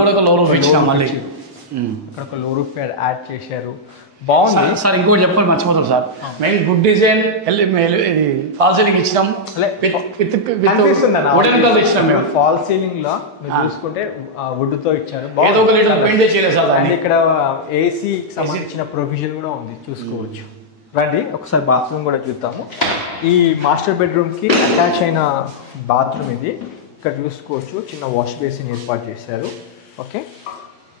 కూడా ఒక లో రూఫ్ ఇచ్చాము. మళ్ళీ ఇక్కడ ఒక లో రూఫ్ యాడ్ చేశారు, బాగుంది. సార్ ఇంకోటి చెప్పాలి మర్చిపోతారు సార్, మేము గుడ్ డిజైన్ ఫాల్ సీలింగ్ ఇచ్చినాం. ఫాల్ సీలింగ్ లో చూసుకుంటే వుడ్ తో ఇచ్చారు, ఏదో ఒక లీటర్ పెయింట్ చేయలేదు సార్. అండ్ ఇక్కడ ఏసీ సంబంధించిన ప్రొవిజన్ కూడా ఉంది, చూసుకోవచ్చు. రండి ఒకసారి బాత్రూమ్ కూడా చూద్దాము. ఈ మాస్టర్ బెడ్రూమ్కి అటాచ్ అయిన బాత్రూమ్ ఇది. ఇక్కడ చూసుకోవచ్చు, చిన్న వాష్ బేసిన్ ఏర్పాటు చేశారు. Okay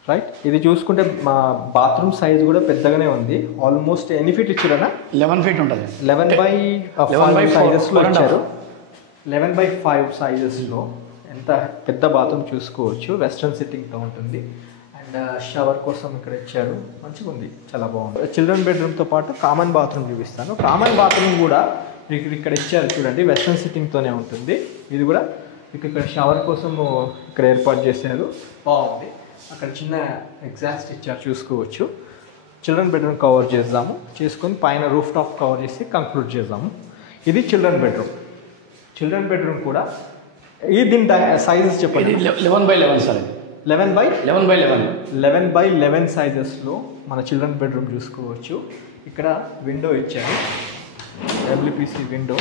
right. ఇది చూసుకుంటే మా బాత్రూమ్ సైజ్ కూడా పెద్దగానే ఉంది. ఆల్మోస్ట్ ఎన్ని ఫీట్ ఇచ్చారన్నా? 11 ఫీట్ ఉంటుంది. 11/5 సైజెస్లో ఇచ్చారు. 11/5 సైజెస్లో ఎంత పెద్ద బాత్రూమ్ చూసుకోవచ్చు. వెస్ట్రన్ సిట్టింగ్తో ఉంటుంది. అండ్ షవర్ కోసం ఇక్కడ ఇచ్చారు, మంచిగా ఉంది, చాలా బాగుంది. చిల్డ్రన్ బెడ్రూమ్తో పాటు కామన్ బాత్రూమ్ చూపిస్తాను. కామన్ బాత్రూమ్ కూడా ఇక్కడ ఇచ్చారు చూడండి, వెస్ట్రన్ సిట్టింగ్తోనే ఉంటుంది. ఇది కూడా ఇక్కడ షవర్ కోసం ఇక్కడ ఏర్పాటు చేశారు, బాగుంది. అక్కడ చిన్న ఎగ్జాస్ట్ ఇచ్చారు, చూసుకోవచ్చు. చిల్డ్రన్ బెడ్రూమ్ కవర్ చేద్దాము, చేసుకొని పైన రూఫ్ టాప్ కవర్ చేసి కంక్లూడ్ చేద్దాము. ఇది చిల్డ్రన్ బెడ్రూమ్. చిల్డ్రన్ బెడ్రూమ్ కూడా దీని సైజెస్ చెప్పండి. 11/11 సార్. 11/11 సైజెస్లో మన చిల్డ్రన్ బెడ్రూమ్ చూసుకోవచ్చు. ఇక్కడ విండో ఇచ్చారు, డబ్ల్యూపీసీ విండో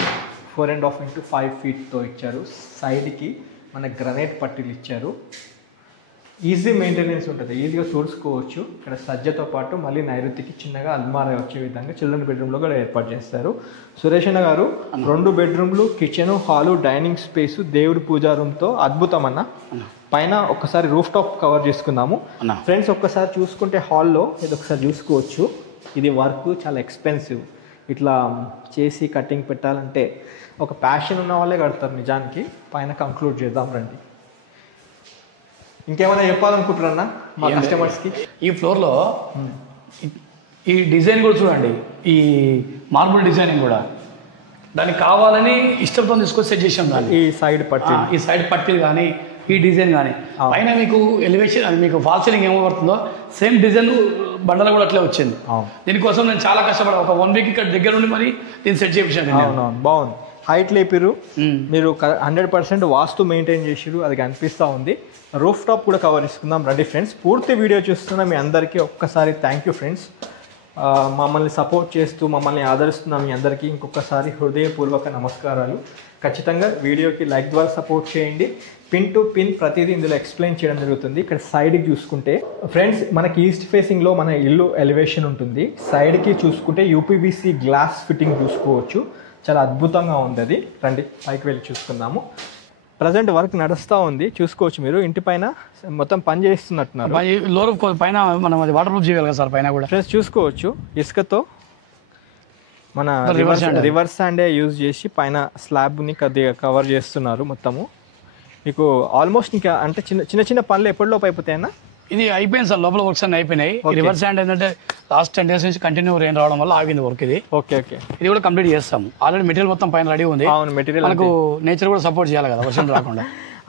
4.5 x 5 ఫీట్తో ఇచ్చారు. సైడ్కి మన గ్రనైట్ పట్టీలు ఇచ్చారు. ఈజీ మెయింటెనెన్స్ ఉంటుంది, ఈజీగా చూసుకోవచ్చు. ఇక్కడ సజ్జతో పాటు మళ్ళీ నైరుతికి చిన్నగా అల్మారా వచ్చే విధంగా చిల్డ్రన్ బెడ్రూమ్లో కూడా ఏర్పాటు చేస్తారు. సురేష్ అన్న గారు 2 బెడ్రూమ్లు, కిచెను, హాలు, డైనింగ్ స్పేసు, దేవుడి పూజా రూమ్తో అద్భుతం అన్న. పైన ఒక్కసారి రూఫ్ టాప్ కవర్ చేసుకుందాము ఫ్రెండ్స్. ఒక్కసారి చూసుకుంటే హాల్లో ఇది ఒకసారి చూసుకోవచ్చు. ఇది వర్క్ చాలా ఎక్స్పెన్సివ్, ఇట్లా చేసి కటింగ్ పెట్టాలంటే ఒక ప్యాషన్ ఉన్న వాళ్ళే కడతారు నిజానికి. పైన కంక్లూడ్ చేద్దాం రండి. ఇంకేమైనా చెప్పాలనుకుంటున్నా మా కస్టమర్స్కి? ఈ ఫ్లోర్లో ఈ డిజైన్ కూడా చూడండి, ఈ మార్బుల్ డిజైనింగ్ కూడా దానికి కావాలని ఇష్టంతో తీసుకొని సెట్ చేసాం. దాన్ని ఈ సైడ్ పట్టీలు కానీ ఈ డిజైన్ కానీ పైన మీకు ఎలివేషన్, అది మీకు ఫాల్ సీలింగ్ ఏమో పడుతుందో సేమ్ డిజైన్ బండలు కూడా అట్లే వచ్చింది. దీనికోసం నేను చాలా కష్టపడా, ఒక 1 వీక్ ఇక్కడ దగ్గర ఉండి మరి దీన్ని సెట్ చేయించాను. బాగుంది, హైట్ లేపిరు మీరు, 100% వాస్తు మెయింటైన్ చేసిరు, అది కనిపిస్తూ ఉంది. రూఫ్ టాప్ కూడా కవర్ చేసుకుందాం రండి ఫ్రెండ్స్. పూర్తి వీడియో చూస్తున్న మీ అందరికీ ఒక్కసారి థ్యాంక్ యూ ఫ్రెండ్స్. మమ్మల్ని సపోర్ట్ చేస్తూ మమ్మల్ని ఆదరిస్తున్న మీ అందరికీ ఇంకొకసారి హృదయపూర్వక నమస్కారాలు. ఖచ్చితంగా వీడియోకి లైక్ ద్వారా సపోర్ట్ చేయండి. పిన్ టు పిన్ ప్రతిదీ ఇందులో ఎక్స్ప్లెయిన్ చేయడం జరుగుతుంది. ఇక్కడ సైడ్కి చూసుకుంటే ఫ్రెండ్స్ మనకి ఈస్ట్ ఫేసింగ్లో మన ఇల్లు ఎలివేషన్ ఉంటుంది. సైడ్కి చూసుకుంటే యూపీవీసీ గ్లాస్ ఫిట్టింగ్ చూసుకోవచ్చు, చాలా అద్భుతంగా ఉంది. అది రండి పైకి వెళ్ళి చూసుకుందాము. ప్రజెంట్ వర్క్ నడుస్తూ ఉంది, చూసుకోవచ్చు. మీరు ఇంటి పైన మొత్తం పని చేస్తున్నట్టున్నారు. పైన మనం అది వాటర్ ప్రూఫ్ చేయాలి కదా సార్. పైన కూడా ఫ్రెండ్స్ చూసుకోవచ్చు, ఇసుకతో మన రివర్స్ హ్యాండే యూజ్ చేసి పైన స్లాబ్ని కొద్దిగా కవర్ చేస్తున్నారు మొత్తము. మీకు ఆల్మోస్ట్ ఇంకా అంటే చిన్న చిన్న పనులు ఎప్పటిలోపు అయిపోతాయన్నా? ఇది అయిపోయింది సార్, లోపల వర్క్స్ అన్నీ అయిపోయినాయి. రివర్స్ హ్యాండ్ ఏంటంటే లాస్ట్ 10 days నుంచి కంటిన్యూ రెయిన్ రావడం వల్ల ఆగింది వర్క్. ఇది ఓకే ఓకే, ఇది కూడా కంప్లీట్ చేస్తాము. ఆల్రెడీ మెటీరియల్ మొత్తం పైన రెడీ ఉంది. అవును, మెటీరియల్ మనకు నేచర్ కూడా సపోర్ట్ చేయాలి కదా వర్షం రాకుండా.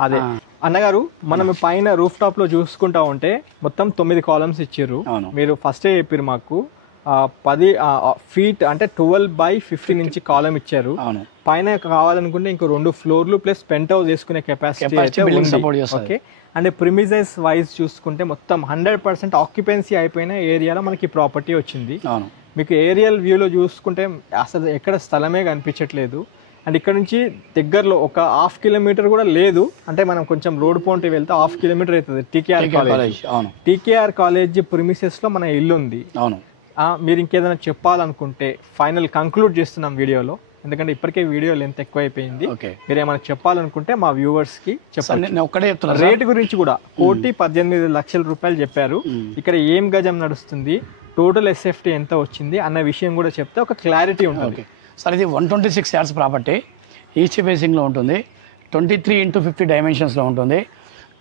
అదే అన్నగారు, మనం పైన రూఫ్ టాప్ లో చూసుకుంటా ఉంటే మొత్తం 9 కాలమ్స్ ఇచ్చారు. మీరు ఫస్టే చెప్పారు మాకు 10 feet అంటే 12/15 నుంచి కాలం ఇచ్చారు. పైన కావాలనుకుంటే ఇంకో 2 ఫ్లోర్లు ప్లస్ పెంట్ హౌస్ వేసుకునే capacity. Okay, and premises wise చూసుకుంటే మొత్తం 100% ఆక్యుపెన్సీ అయిపోయిన ఏరియాలో మనకి ప్రాపర్టీ వచ్చింది. మీకు ఏరియల్ వ్యూలో చూసుకుంటే అసలు ఎక్కడ స్థలమే కనిపించట్లేదు. అండ్ ఇక్కడ నుంచి దగ్గరలో ఒక 1/2 కిలోమీటర్ కూడా లేదు, అంటే మనం కొంచెం రోడ్ పాయింట్ వెళ్తే 1/2 కిలోమీటర్ అవుతుంది TKR college. TKR college premises లో మన ఇల్లు ఉంది. మీరు ఇంకేదైనా చెప్పాలనుకుంటే ఫైనల్ కంక్లూడ్ చేస్తున్నాం వీడియోలో, ఎందుకంటే ఇప్పటికే వీడియో లెంత్ ఎక్కువ అయిపోయింది. మీరు ఏమైనా చెప్పాలనుకుంటే మా వ్యూవర్స్ కి చెప్పండి. రేట్ గురించి కూడా 1,18,00,000 రూపాయలు చెప్పారు. ఇక్కడ ఏం గజం నడుస్తుంది, టోటల్ ఎస్ఎఫ్టీ ఎంత వచ్చింది అన్న విషయం కూడా చెప్తే ఒక క్లారిటీ ఉంటుంది. సార్ ఇది 126 యార్డ్స్ ప్రాపర్టీ, ఈస్ట్ ఫేసింగ్లో ఉంటుంది, 23x50 డైమెన్షన్స్లో ఉంటుంది,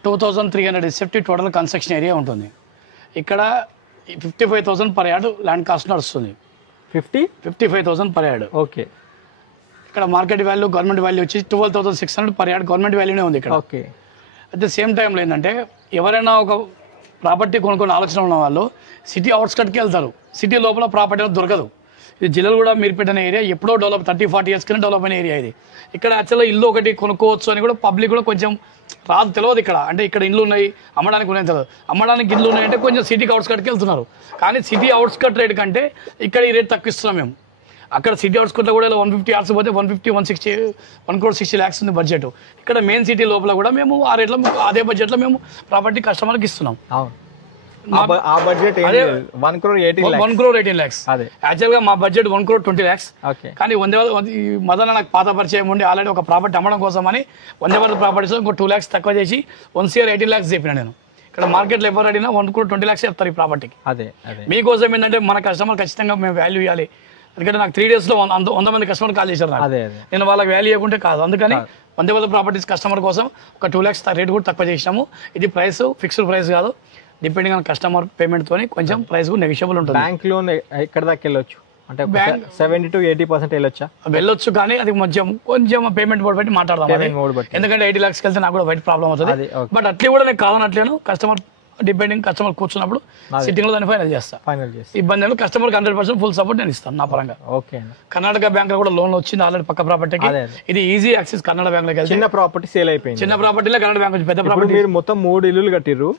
2,300 ఎస్ఎఫ్టీ టోటల్ కన్స్ట్రక్షన్ ఏరియా ఉంటుంది. ఇక్కడ 55,000 పర్ యార్డ్ ల్యాండ్ కాస్ట్ నడుస్తుంది. 55,000 పర్ యార్డ్. ఓకే. ఇక్కడ మార్కెట్ వాల్యూ గవర్నమెంట్ వాల్యూ వచ్చి 12,600 పర్ యార్డ్ గవర్నమెంట్ వాల్యూనే ఉంది ఇక్కడ. ఓకే. అట్ ద సేమ్ టైంలో ఏంటంటే ఎవరైనా ఒక ప్రాపర్టీ కొనుక్కొని ఆలోచన ఉన్న వాళ్ళు సిటీ అవుట్స్కట్కి వెళ్తారు, సిటీ లోపల ప్రాపర్టీ దొరకదు. ఇది జిల్లాలు కూడా మీరు పెట్టిన ఏరియా, ఎప్పుడో డెవలప్ 30-40 years కింద డెవలప్ అయిన ఏరియా ఇది. ఇక్కడ యాక్చువల్గా ఇల్లు ఒకటి కొనుక్కోవచ్చు అని కూడా పబ్లిక్ కూడా కొంచెం రాదు, తెలియదు ఇక్కడ. అంటే ఇక్కడ ఇల్లు ఉన్నాయి, అమ్మడానికి ఉన్నాయి తెలియదు. అమ్మడానికి ఇల్లు ఉన్నాయంటే కొంచెం సిటీకి అవుట్స్కట్కి వెళ్తున్నారు, కానీ సిటీ అవుట్స్కట్ రేట్ కంటే ఇక్కడ ఈ రేట్ తక్కువ ఇస్తున్నాం మేము. అక్కడ సిటీ అవుట్స్కట్లో కూడా 150 యార్డ్స్ పోతే 150-160 1,60,00,000 ఉంది బడ్జెట్. ఇక్కడ మెయిన్ సిటీ లోపల కూడా మేము ఆ రేట్లో అదే బడ్జెట్లో మేము ప్రాపర్టీ కస్టమర్కి ఇస్తున్నాం. ఆ బడ్జెట్ 1,18,00,000. యాక్చువల్ గా మా బడ్జెట్ 1,20,00,000. కానీ మదన నాకు పాత పరిచయం ఉండి ఆల్రెడీ ఒక ప్రాపర్టీ అమ్మడం కోసం అని 100 ప్రాపర్టీస్ ఇంకో 2 lakhs తక్కువ చేసి 1 CR 18 lakhs చెప్పిన నేను. ఇక్కడ మార్కెట్లో ఎవరు అడిగినా 1,20 lakhs చెప్తారు ఈ ప్రాపర్టీకి. మీకోసం ఏంటంటే మన కస్టమర్ ఖచ్చితంగా మేము వాల్యూ ఇవ్వాలి. ఎందుకంటే నాకు 3 days లో 100 మంది కస్టమర్ కాల్ చేశారు నాకు, నేను వాళ్ళకి వాల్యూ ఇవ్వకుంటే కాదు. అందుకని 100 ప్రాపర్టీస్ కస్టమర్ కోసం ఒక 2 lakhs రేట్ కూడా తక్కువ చేసినాము. ఇది ప్రైస్ ఫిక్స్డ్ ప్రైస్ కాదు, డిపెండింగ్ ఆన్ కస్టమర్ పేమెంట్ తోని కొంచెం ప్రైస్ నెగోషియబుల్ ఉంటుంది. బ్యాంక్ లోన్ ఎక్కడ దాకా వెళ్ళొచ్చు అంటే 70-80% వెళ్ళొచ్చు, కానీ అది కొంచెం పేమెంట్ మోడ్ బట్టి మాట్లాడదాం. ఎందుకంటే 80 lakhs వెళ్తే నాకు కూడా వైట్ ప్రాబ్లం అవుతుంది. బట్ అట్లే కూడా నేను కాదనట్లేను, కస్టమర్ డిపెండింగ్ కస్టమర్ కూర్చున్నప్పుడు సిట్టింగ్ లో దాన్ని ఫైనల్ చేస్తా. ఇబ్బంది కస్టమర్ 100% ఫుల్ సపోర్ట్ నేను ఇస్తాను నా పరంగా. కర్ణాటక బ్యాంక్ లో కూడా లోన్ వచ్చింది ఆల్రెడీ పక్క ప్రాపర్టీకి. ఇది ఈజీ యాక్సెస్ కర్ణాటక బ్యాంక్ లో. చిన్న ప్రాపర్టీ సేల్ అయిపోయింది, చిన్న ప్రాపర్టీలో కర్ణాటక బ్యాంక్ పెద్ద ప్రాపర్టీ. మీరు మొత్తం 3 ఇల్లులు కట్టిర్రు,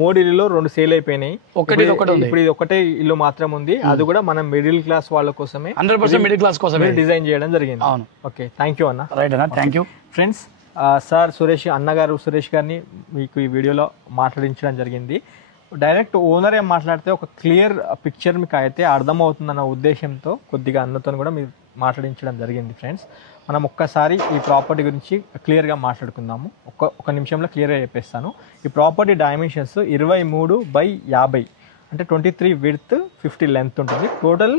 3 ఇల్లులో 2 సేల్ అయిపోయినాయి, ఒకటి ఇప్పుడు ఇది ఒకటే ఇల్లు మాత్రం ఉంది. అది కూడా మనం మిడిల్ క్లాస్ వాళ్ళ కోసమే 100% మిడిల్ క్లాస్ కోసమే డిజైన్ చేయడం జరిగింది. అవును. ఓకే, థ్యాంక్ యూ అన్న. రైట్ అన్న, థ్యాంక్ యూ. ఫ్రెండ్స్, సార్ అన్నగారు సురేష్ గారిని మీకు ఈ వీడియోలో మాట్లాడించడం జరిగింది. డైరెక్ట్ ఓనర్ ఏం మాట్లాడితే ఒక క్లియర్ పిక్చర్ మీకు అయితే అర్థమవుతుందన్న ఉద్దేశంతో కొద్దిగా అన్నతో కూడా మీరు మాట్లాడించడం జరిగింది. ఫ్రెండ్స్, మనం ఒక్కసారి ఈ ప్రాపర్టీ గురించి క్లియర్గా మాట్లాడుకుందాము. ఒక నిమిషంలో క్లియర్గా చెప్పేస్తాను. ఈ ప్రాపర్టీ డైమెన్షన్స్ 23/50 అంటే 23 విడ్త్ 50 లెంత్ ఉంటుంది. టోటల్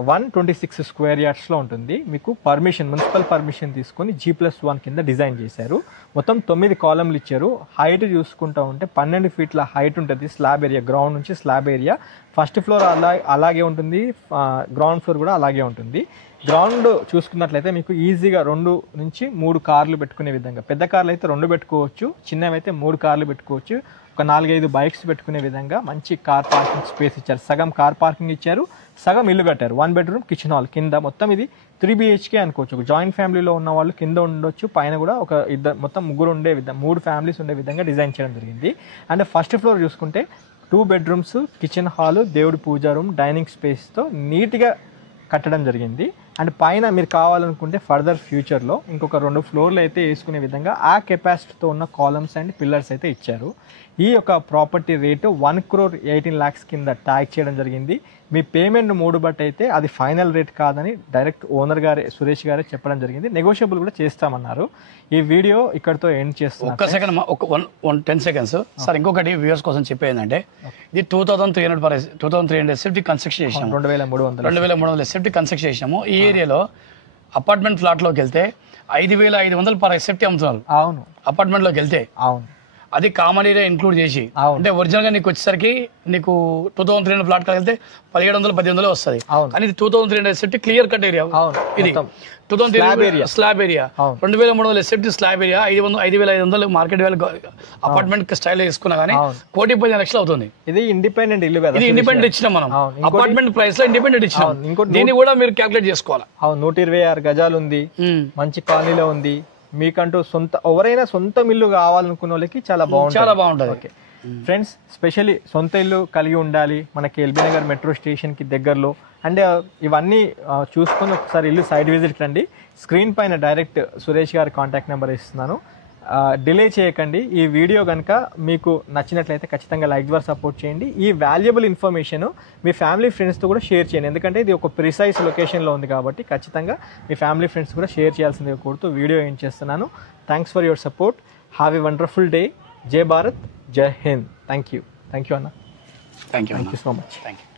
126 స్క్వేర్ యార్డ్స్లో ఉంటుంది. మీకు మున్సిపల్ పర్మిషన్ తీసుకొని G+1 కింద డిజైన్ చేశారు. మొత్తం 9 కాలమ్లు ఇచ్చారు. హైట్ చూసుకుంటూ ఉంటే 12 feet హైట్ ఉంటుంది. స్లాబ్ ఏరియా, గ్రౌండ్ నుంచి స్లాబ్ ఏరియా, ఫస్ట్ ఫ్లోర్ అలాగే ఉంటుంది, గ్రౌండ్ ఫ్లోర్ కూడా అలాగే ఉంటుంది. గ్రౌండ్ చూసుకున్నట్లయితే మీకు ఈజీగా 2 నుంచి 3 కార్లు పెట్టుకునే విధంగా, పెద్ద కార్లు అయితే 2 పెట్టుకోవచ్చు, చిన్నవి అయితే 3 కార్లు పెట్టుకోవచ్చు, ఒక 4-5 బైక్స్ పెట్టుకునే విధంగా మంచి కార్ పార్కింగ్ స్పేస్ ఇచ్చారు. సగం కార్ పార్కింగ్ ఇచ్చారు, సగం ఇల్లు కట్టారు. 1 bedroom కిచెన్ హాల్ కింద. మొత్తం ఇది 3 BHK అనుకోవచ్చు. ఒక జాయింట్ ఫ్యామిలీలో ఉన్న వాళ్ళు కింద ఉండొచ్చు, పైన కూడా ఒక మొత్తం 3 ఉండే విధంగా, 3 ఫ్యామిలీస్ ఉండే విధంగా డిజైన్ చేయడం జరిగింది. అండ్ ఫస్ట్ ఫ్లోర్ చూసుకుంటే 2 bedrooms, కిచెన్ హాల్, దేవుడి పూజా రూమ్, డైనింగ్ స్పేస్తో నీట్గా కట్టడం జరిగింది. అండ్ పైన మీరు కావాలనుకుంటే ఫర్దర్ ఫ్యూచర్లో ఇంకొక 2 floorలు అయితే వేసుకునే విధంగా ఆ కెపాసిటీతో ఉన్న కాలమ్స్ అండ్ పిల్లర్స్ అయితే ఇచ్చారు. ఈ యొక్క ప్రాపర్టీ రేటు 1,18,00,000 కింద ట్యాగ్ చేయడం జరిగింది. మీ పేమెంట్ 3 బట్టి అయితే అది ఫైనల్ రేట్ కాదని డైరెక్ట్ ఓనర్ గారే సురేష్ గారే చెప్పడం జరిగింది. నెగోషియబుల్ కూడా చేస్తామన్నారు. ఈ వీడియో ఇక్కడతో ఎండ్ చేస్తాను. ఒక సెకండ్, 10 seconds సార్. ఇంకొకటి వ్యూవర్స్ కోసం చెప్పేందంటే ఇది 2,300 ఎస్ఎఫ్టీ కన్స్ట్రక్షన్ చేసినాము. 2,300 ఎస్ఎఫ్టీ కన్స్ట్రక్షన్ చేసినాము. ఈ ఏరియాలో అపార్ట్మెంట్ ఫ్లాట్ లోకి వెళ్తే 5,500 పర్ ఎస్ఎఫ్టీ అమ్ముతున్నారు. అవును, అపార్ట్మెంట్ లోకి వెళ్తే. అవును, అది కామన్ ఏరియా ఇంక్లూడ్ చేసి. అంటే ఒరిజినల్ గా నీకు వచ్చేసరికి నీకు 2,300 ఫ్లాట్ కలిగితే 1,700-1,800 వస్తుంది. కానీ ఇది 2,300 ఎస్ఎఫ్టీ క్లియర్ కట్ ఏరియా. ఇది 2,300 slab area, 2,300 SFT slab area, 5,500 market value apartment style వేసుకున్నా కానీ 1,15,00,000 అవుతుంది. ఇది ఇండిపెండెంట్ ఇల్లు కదా, ఇది ఇండిపెండెంట్ ఇచ్చినాం మనం. అపార్ట్మెంట్ ప్రైస్ లో ఇండిపెండెంట్ ఇచ్చినాం. దీన్ని కూడా మీరు క్యాల్కులేట్ చేసుకోవాలి. 126 గజాలు ఉంది, మంచి కాలనీలో ఉంది. మీకంటూ ఎవరైనా సొంత ఇల్లు కావాలనుకున్న వాళ్ళకి చాలా బాగుంటుంది. ఫ్రెండ్స్ స్పెషల్లీ సొంత ఇల్లు కలిగి ఉండాలి, మనకి ఎల్బీ నగర్ మెట్రో స్టేషన్కి దగ్గరలో, అండ్ ఇవన్నీ చూసుకొని ఒకసారి ఇల్లు సైడ్ విజిట్ రండి. స్క్రీన్ పైన డైరెక్ట్ సురేష్ గారి కాంటాక్ట్ నెంబర్ ఇస్తున్నాను. డిలే చేయకండి. ఈ వీడియో కనుక మీకు నచ్చినట్లయితే ఖచ్చితంగా లైక్ ద్వారా సపోర్ట్ చేయండి. ఈ వాల్యుబుల్ ఇన్ఫర్మేషన్ మీ ఫ్యామిలీ ఫ్రెండ్స్తో కూడా షేర్ చేయండి, ఎందుకంటే ఇది ఒక ప్రిసైజ్ లొకేషన్లో ఉంది కాబట్టి ఖచ్చితంగా మీ ఫ్యామిలీ ఫ్రెండ్స్ కూడా షేర్ చేయాల్సిందిగా కోరుతూ వీడియో ఏం చేస్తున్నాను. Thanks for your support. Have a wonderful day. జై భారత్, జై హింద్. థ్యాంక్ యూ అన్న. Thank you so much. Thank you.